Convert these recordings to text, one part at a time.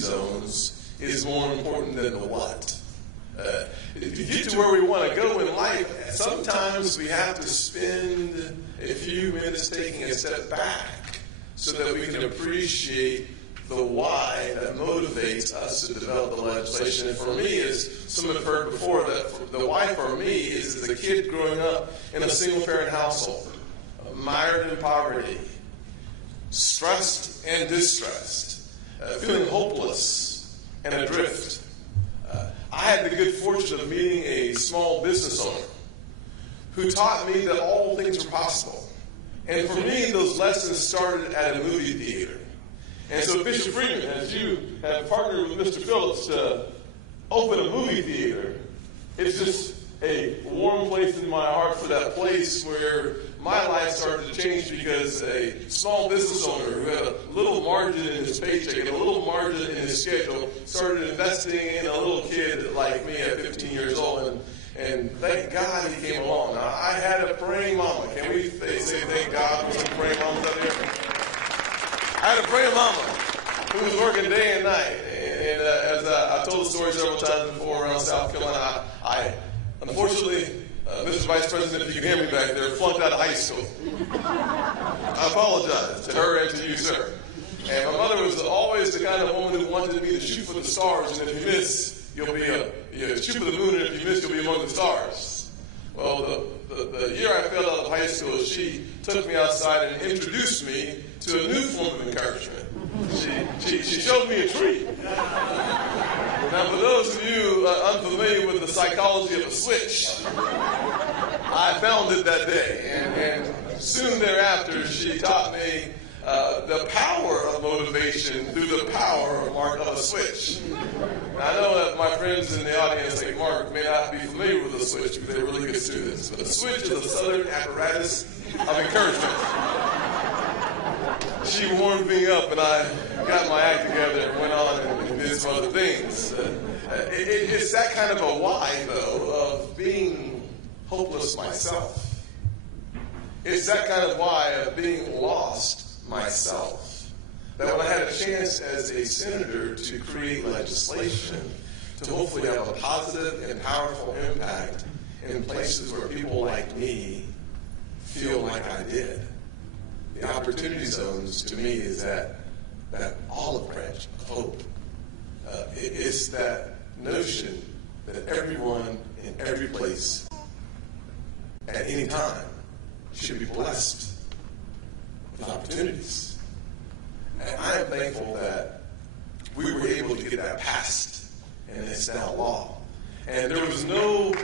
zones is more important than the what. To get to where we want to go in life, sometimes we have to spend a few minutes taking a step back so that we can appreciate the why that motivates us to develop the legislation. And for me, as some have heard before, that the why for me is as a kid growing up in a single-parent household, mired in poverty, stressed and distressed, feeling hopeless and adrift. I had the good fortune of meeting a small business owner who taught me that all things were possible. And for me, those lessons started at a movie theater. And so, Bishop Freeman, as you have partnered with Mr. Phillips to open a movie theater, it's just a warm place in my heart for that place where my life started to change because a small business owner who had a little margin in his paycheck and a little margin in his schedule started investing in a little kid like me at 15 years old. And thank God he came along. Now, I had a praying mama. Can we say thank God for some praying mamas out there? I had a praying mama who was working day and night. And as I told the story several times before around South Carolina, I unfortunately, Mr. Vice President, if you can hear me back there, flunked out of high school. I apologize to her and to you, sir. And my mother was always the kind of woman who wanted me to shoot for the stars, and if you miss, you'll shoot for the moon, and if you miss, you'll be among the stars. Well, the year I failed out of high school, she took me outside and introduced me to a new form of encouragement. She showed me a tree. Now, for those of you unfamiliar with the psychology of a switch, I found it that day. And soon thereafter, she taught me the power of motivation through the power of a switch. Now, I know that my friends in the audience, like Mark, may not be familiar with the switch because they're really good students. But the switch is a southern apparatus of encouragement. She warmed me up, and I got my act together and went on and did some other things. It's that kind of a why, though, of being hopeless myself. It's that kind of why of being lost myself. That when I had a chance as a senator to create legislation to hopefully have a positive and powerful impact in places where people like me feel like I did. The opportunity zones, to me, is that olive branch of hope. It's that notion that everyone in every place at any time should be blessed with opportunities. And I am thankful that we were able to get that passed, and it's now law. And there was no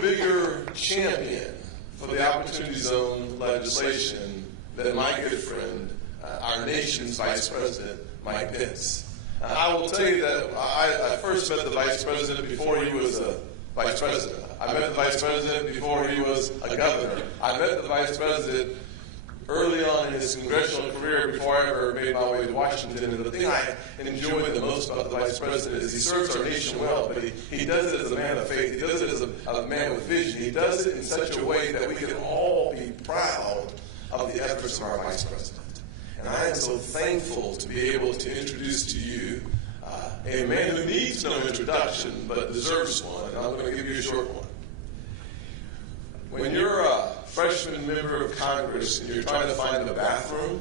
bigger champion for the Opportunity Zone legislation than my good friend, our nation's Vice President, Mike Pence. I will tell you that I first met the Vice President before he was a Vice President. I met the Vice President before he was a governor. I met the Vice President early on in his congressional career before I ever made my way to Washington. And the thing I enjoy the most about the Vice President is he serves our nation well, but he does it as a man of faith. He does it as a man with vision. He does it in such a way that we can all be proud of the efforts of our Vice President. And I am so thankful to be able to introduce to you a man who needs no introduction but deserves one, and I'm going to give you a short one. When you're a freshman member of Congress and you're trying to find a bathroom,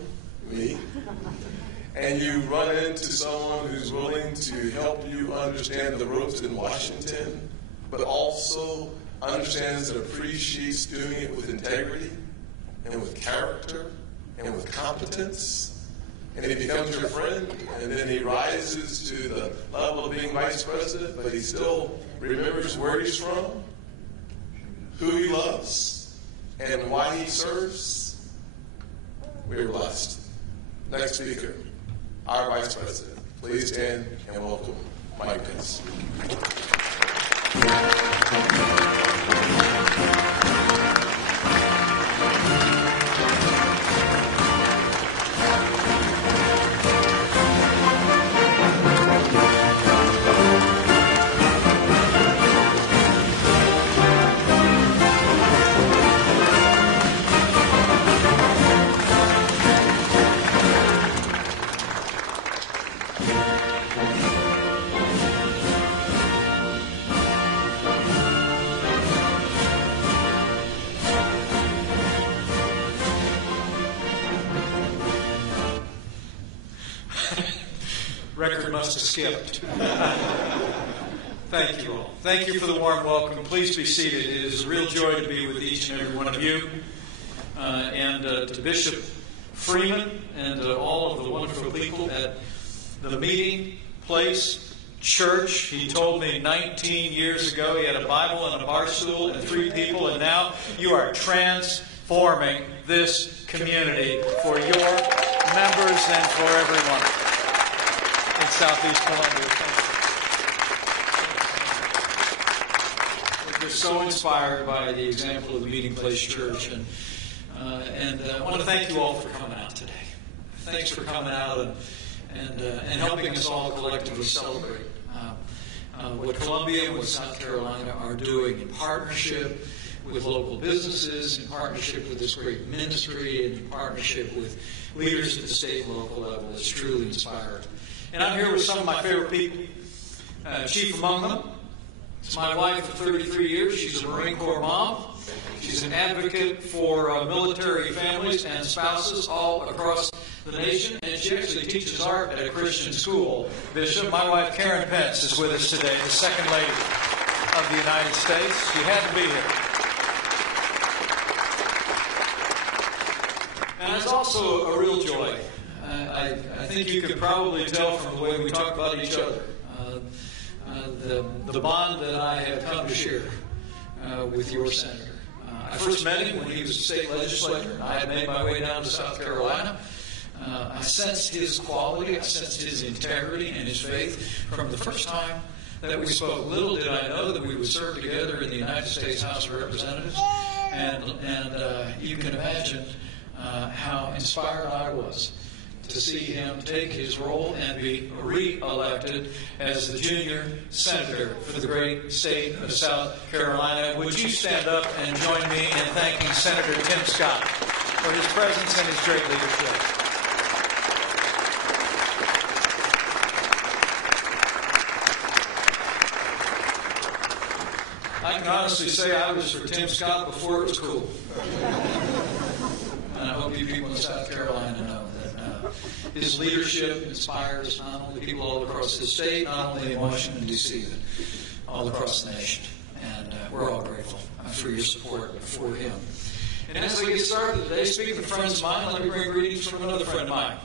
me, and you run into someone who's willing to help you understand the ropes in Washington, but also understands and appreciates doing it with integrity and with character and with competence, and he becomes your friend, and then he rises to the level of being Vice President, but he still remembers where he's from, who he loves, and why he serves. We're blessed. Next speaker, our Vice President. Please stand and welcome Mike Pence. record must have skipped. Thank you all. Thank you for the warm welcome. Please be seated. It is a real joy to be with each and every one of you. And to Bishop Freeman and all of the wonderful people at the Meeting Place Church. He told me 19 years ago he had a Bible and a bar stool and 3 people, and now you are transforming this community for your members and for everyone in Southeast Columbia. We're just so inspired by the example of the Meeting Place Church, and I want to thank you all for coming out today. Thanks for coming out and helping us all collectively celebrate what Columbia and what South Carolina are doing in partnership with local businesses, in partnership with this great ministry, and in partnership with leaders at the state and local level. It's truly inspiring. And I'm here with some of my favorite people. Chief among them is my wife of 33 years. She's a Marine Corps mom. She's an advocate for military families and spouses all across the nation, and she actually teaches art at a Christian school. Bishop, my wife Karen Pence is with us today, the Second Lady of the United States. She had to be here. And it's also a real joy. I think you can probably tell from the way we talk about each other, the bond that I have come to share with your senator. I first met him when he was a state legislator, and I had made my way down to South Carolina. I sensed his quality, I sensed his integrity and his faith from the first time that we spoke. Little did I know that we would serve together in the United States House of Representatives, and you can imagine how inspired I was to see him take his role and be re-elected as the junior senator for the great state of South Carolina. Would you stand up and join me in thanking Senator Tim Scott for his presence and his great leadership? I can honestly say I was for Tim Scott before it was cool. And I hope you people in South Carolina know that his leadership inspires not only people all across the state, not only in Washington, D.C., but all across the nation. And we're all grateful for your support for him. And as we get started today, speaking of friends of mine, let me bring greetings from another friend of mine.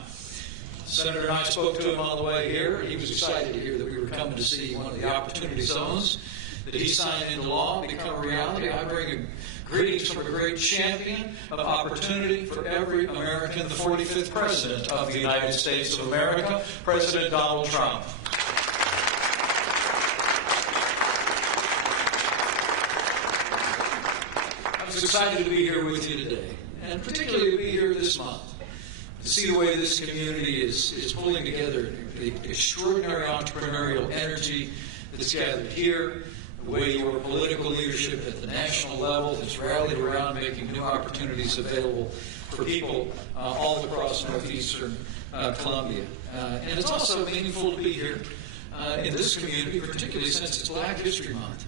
Senator and I spoke to him on the way here. He was excited to hear that we were coming to see one of the opportunity zones that he signed into law become a reality. I bring greetings from a great champion of opportunity for every American, the 45th President of the United States of America, President Donald Trump. I was excited to be here with you today, and particularly to be here this month, to see the way this community is pulling together the extraordinary entrepreneurial energy that's gathered here, the way your political leadership at the national level has rallied around making new opportunities available for people all across northeastern Columbia. And it's also meaningful to be here in this community, particularly since it's Black History Month.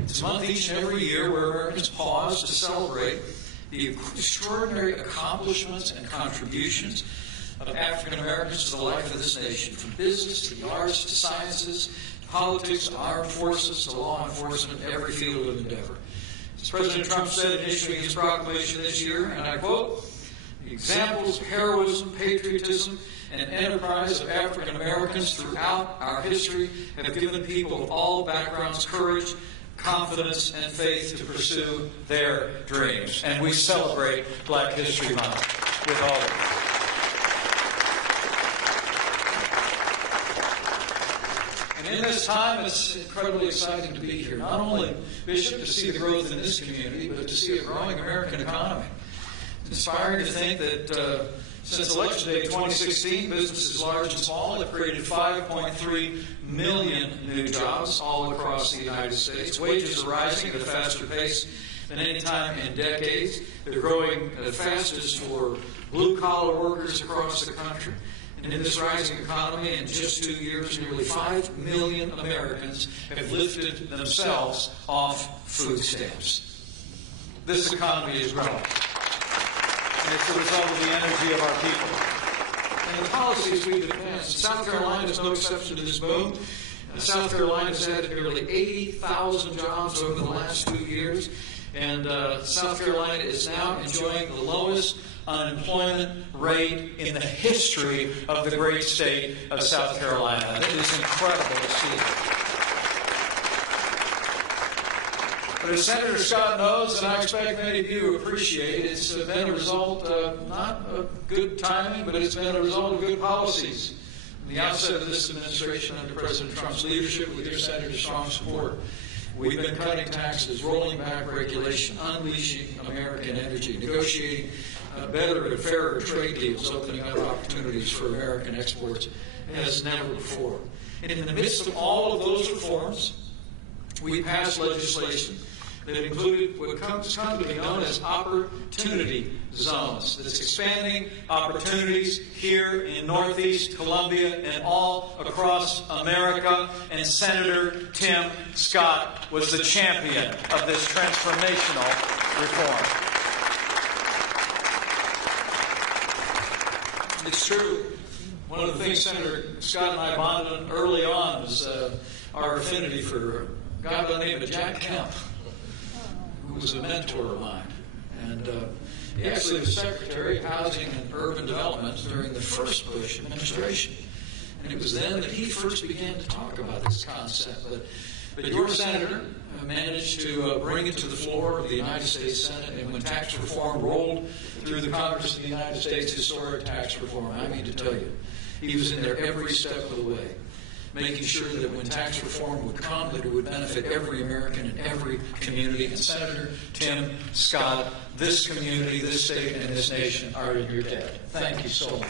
It's a month each and every year where Americans pause to celebrate the extraordinary accomplishments and contributions of African Americans to the life of this nation, from business to the arts to sciences, politics, to armed forces, to law enforcement, every field of endeavor. As President Trump said in issuing his proclamation this year, and I quote, "The examples of heroism, patriotism, and enterprise of African Americans throughout our history have given people of all backgrounds courage, confidence, and faith to pursue their dreams." And we celebrate Black History Month with all of you. And in this time, it's incredibly exciting to be here. Not only, Bishop, to see the growth in this community, but to see a growing American economy. It's inspiring to think that since Election Day 2016, businesses large and small have created 5.3 million new jobs all across the United States. Wages are rising at a faster pace than any time in decades. They're growing the fastest for blue-collar workers across the country. And in this rising economy, in just 2 years, nearly 5 million Americans have lifted themselves off food stamps. This economy is growing. And it's the result of the energy of our people. and the policies we've advanced. South Carolina is no exception to this boom. South Carolina has added nearly 80,000 jobs over the last 2 years, and South Carolina is now enjoying the lowest unemployment rate in the history of the great state of South Carolina. It is incredible to see. But as Senator Scott knows, and I expect many of you appreciate, it's been a result of not of good timing, but it's been a result of good policies. From the outset of this administration under President Trump's leadership, with your Senator's strong support, we've been cutting taxes, rolling back regulation, unleashing American energy, negotiating better and fairer trade deals, opening up opportunities for American exports as never before. And in the midst of all of those reforms, we passed legislation that included what comes to be known as opportunity zones. That's expanding opportunities here in Northeast Columbia and all across America. And Senator Tim Scott was the champion of this transformational reform. It's true. One of the things Senator Scott and I bonded on early on was our affinity for a guy by the name of Jack Kemp, who was a mentor of mine. And he actually was Secretary of Housing and Urban Development during the first Bush administration. And it was then that he first began to talk about this concept. But your senator managed to bring it to the floor of the United States Senate, and when tax reform rolled through the Congress of the United States, historic tax reform, I mean to tell you, he was in there every step of the way, making sure that when tax reform would come, that it would benefit every American and every community. And Senator Tim Scott, this community, this state, and this nation are in your debt. Thank you so much.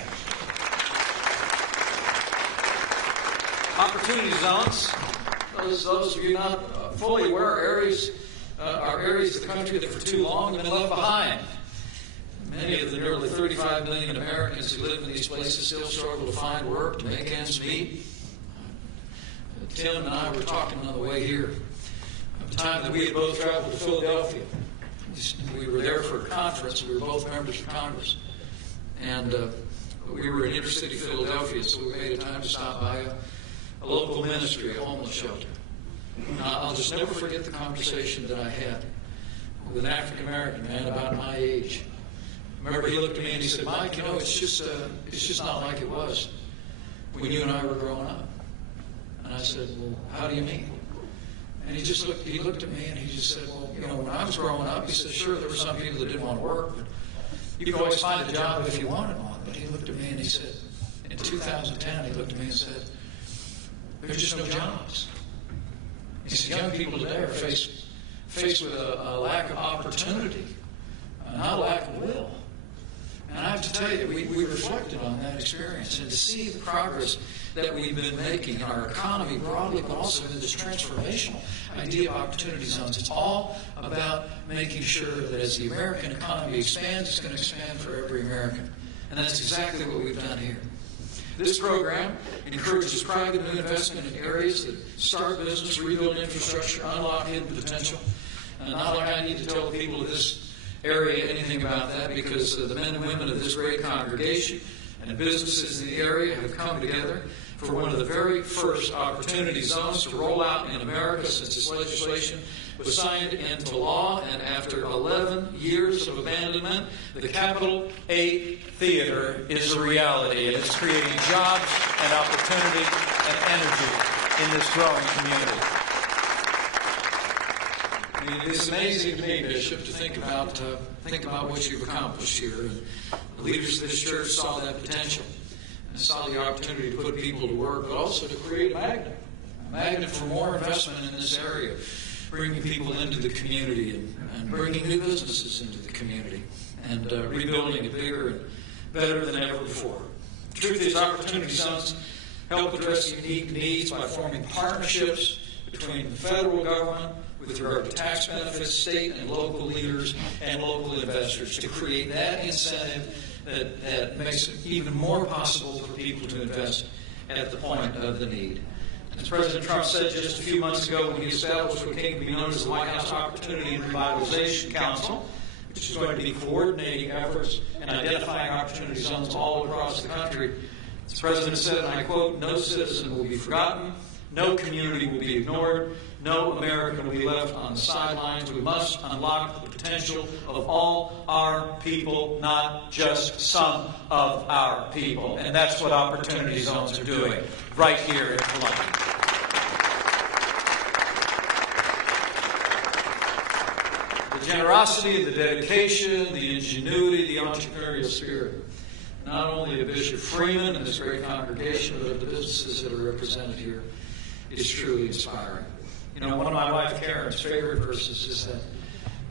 Opportunity zones. Those of you not fully aware are areas of the country that for too long have been left behind. Many of the nearly 35 million Americans who live in these places still struggle to find work, to make ends meet. Tim and I were talking on the way here of the time that we had both traveled to Philadelphia. We were there for a conference. We were both members of Congress. And we were in inner-city Philadelphia, so we made a time to stop by a local ministry, a homeless shelter. I'll just never forget the conversation that I had with an African-American man about my age. Remember, he looked at me and he said, "Mike, you know, it's just not like it was when you and I were growing up." And I said, "Well, how do you mean?" And he looked at me and he just said, "Well, you know, when I was growing up," he said, "sure, there were some people that didn't want to work, but you could always find a job if you wanted one." But he looked at me and he said, in 2010, he looked at me and said, "There's just no jobs." He said, "Young people today are faced with a lack of opportunity, not a lack of will." And I have to tell you, we reflected on that experience, and to see the progress that we've been making in our economy broadly, but also in this transformational idea of opportunity zones. It's all about making sure that as the American economy expands, it's going to expand for every American. And that's exactly what we've done here. This program encourages private new investment in areas that start business, rebuild infrastructure, unlock hidden potential. And not like I need to tell the people of this area anything about that, because the men and women of this great congregation and businesses in the area have come together for one of the very first opportunity zones to roll out in America since this legislation was signed into law. And after 11 years of abandonment, the Capitol 8 Theater is a reality, and it's creating jobs and opportunity and energy in this growing community. I mean, it's amazing to me, Bishop, to think about what you've accomplished here. And the leaders of this church saw that potential and saw the opportunity to put people to work, but also to create a magnet for more investment in this area, bringing people into the community and bringing new businesses into the community and rebuilding it bigger and better than ever before. The truth is, opportunity zones help address unique needs by forming partnerships between the federal government with regard to tax benefits, state and local leaders and local investors, to create that incentive that makes it even more possible for people to invest at the point of the need. As President Trump said just a few months ago when he established what came to be known as the White House Opportunity and Revitalization Council, which is going to be coordinating efforts and identifying opportunity zones all across the country. As the President said, and I quote, "No citizen will be forgotten, no community will be ignored, no American will be left on the sidelines. We must unlock the potential of all our people, not just some of our people." And that's what opportunity zones are doing right here in Columbia. The generosity, the dedication, the ingenuity, the entrepreneurial spirit, not only of Bishop Freeman and this great congregation, but of the businesses that are represented here, is truly inspiring. You know, one of my wife Karen's favorite verses is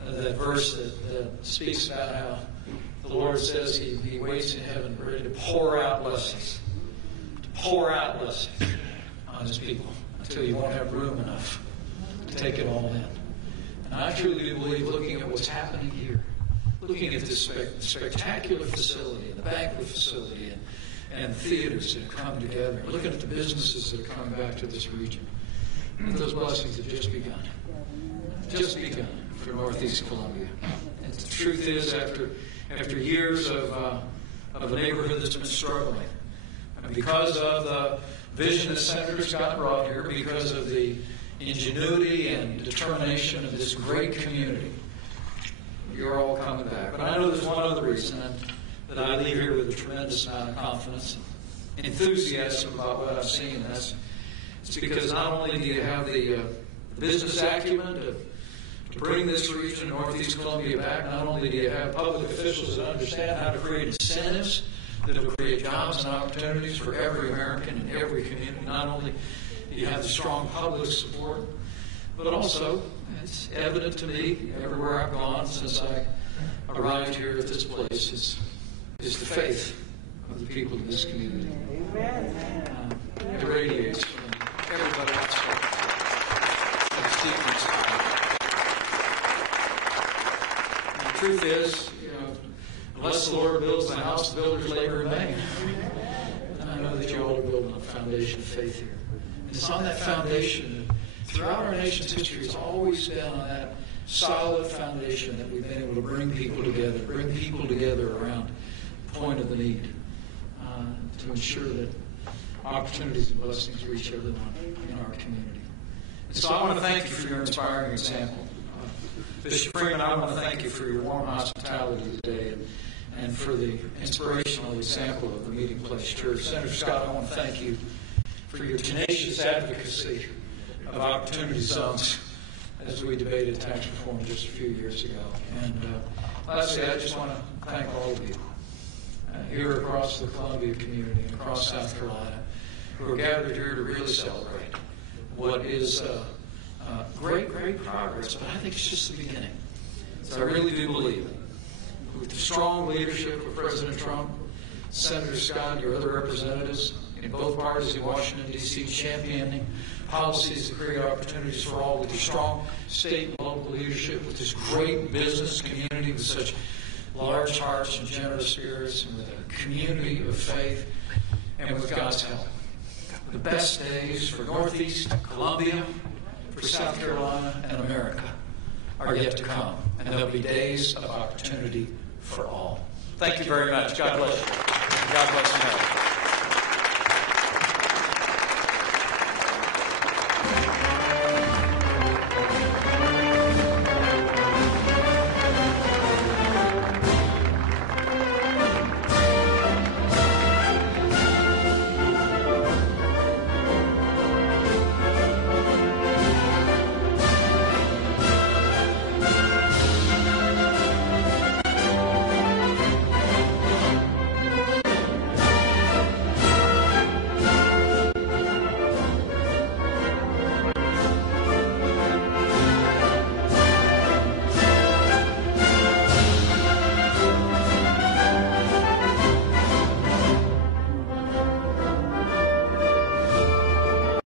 that verse that speaks about how the Lord says He waits in heaven ready to pour out blessings on His people until you won't have room enough to take it all in. And I truly do believe, looking at what's happening here, looking at this spectacular facility, and the banquet facility, and theaters that have come together, looking at the businesses that are coming back to this region, and those blessings have just begun for Northeast Columbia. And the truth is, after years of a neighborhood that's been struggling, and because of the vision that Senator Scott brought here, because of the ingenuity and determination of this great community, you're all coming back. But I know there's one other reason that I leave here with a tremendous amount of confidence and enthusiasm about what I've seen. And it's because not only do you have the business acumen to bring this region of Northeast Columbia back, not only do you have public officials that understand how to create incentives that will create jobs and opportunities for every American in every community, not only do you have the strong public support, but also it's evident to me everywhere I've gone since I arrived here at this place is the faith of the people of this community. It radiates from everybody outside. It's deeply inspiring. The truth is, unless the Lord builds the house, the builders labor in vain. And I know that you all are building on a foundation of faith here. And it's on that foundation that throughout our nation's history, it's always been on that solid foundation that we've been able to bring people together around the point of the need, to ensure that opportunities and blessings reach everyone in our community. And so I want to thank you for your inspiring example. Bishop Freeman, I want to thank you for your warm hospitality today and for the inspirational example of the Meeting Place Church. Senator Scott, I want to thank you for your tenacious advocacy of opportunity zones as we debated tax reform just a few years ago. And lastly, I just want to thank all of you here across the Columbia community and across South Carolina who are gathered here to really celebrate what is great progress, but I think it's just the beginning. So I really do believe with the strong leadership of President Trump, Senator Scott, your other representatives in both parties in Washington, D.C., championing policies that create opportunities for all, with your strong state and local leadership, with this great business community with such large hearts and generous spirits, and with a community of faith, and with God's help. The best days for Northeast Columbia, for South Carolina, and America are yet to come, and there'll be days of opportunity for all. Thank you very much. God bless you. God bless America.